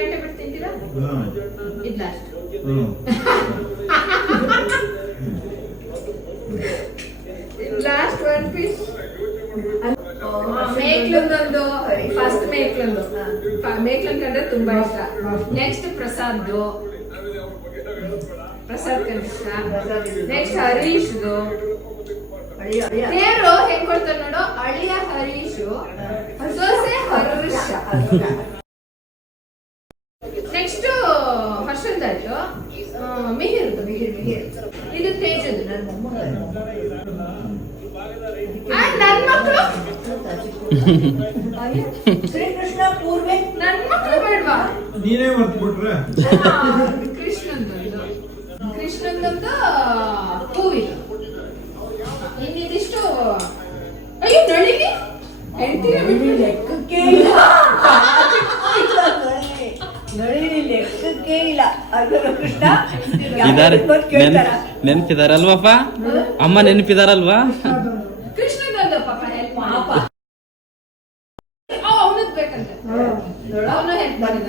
ಗಂಟೆ ಬಿಟ್ಟು ತಿಂತೀರಾ? ಇದು ಲಾಸ್ಟ್. Last one piece. ಮೇಕ್ಲಂದೊಂದು ಫಸ್ಟ್ ಮೇಕ್ಲಂದು ಕಂಡ್ರೆ ತುಂಬಾ ಇಷ್ಟ. ನೆಕ್ಸ್ಟ್ ಪ್ರಸಾದ್ದು, ಪ್ರಸಾದ್ ಕಂಡ್ರೆ ಇಷ್ಟ. ನೆಕ್ಸ್ಟ್ ಹರೀಶ್ದು. ದೇವ್ರು ಹೆಂಗ್ ಕೊಡ್ತಾರೆ ನೋಡು, ಅಳಿಯ ಹರೀಶು, ದೋಸೆ ಹರೀಶ. ನೆಕ್ಸ್ಟ್ ಹರ್ಷದಾಯ್ತು, ಮಿಹಿರ್ದು, ಇದು ತೇಜದು. ನನ್ ಮಕ್ಕಳು ಶ್ರೀಕೃಷ್ಣ ಪೂರ್ವೆ, ನನ್ ಮಕ್ಕಳು ಬೇಡ್ವಾ? ನೀನೇ ಮರ್ತ್ಬಿಟ್ರೆ. ಕೃಷ್ಣಂದೊಂದು ಹೂವಿನ. ಇನ್ನಿದಿಷ್ಟು. ಅಯ್ಯೋ ನಳಿನಿ ಲೆಕ್ಕಕ್ಕೆ ಇಲ್ಲ, ನಳಿನಿ ಲೆಕ್ಕಕ್ಕೆ ಇಲ್ಲ. ಕೃಷ್ಣ ನೆನ್ಪಿದಾರಲ್ವಪ್ಪ ಅಮ್ಮ, ನೆನ್ಪಿದಾರಲ್ವಾ? ಕೃಷ್ಣಂದೊಂದು ಪಾಪ ಹೆಲ್ಪ್ ಪಾಪ ಅವನದ್ ಬೇಕಂತ ಅವನು ಹೆಲ್ಪ್ ಮಾಡಿದ.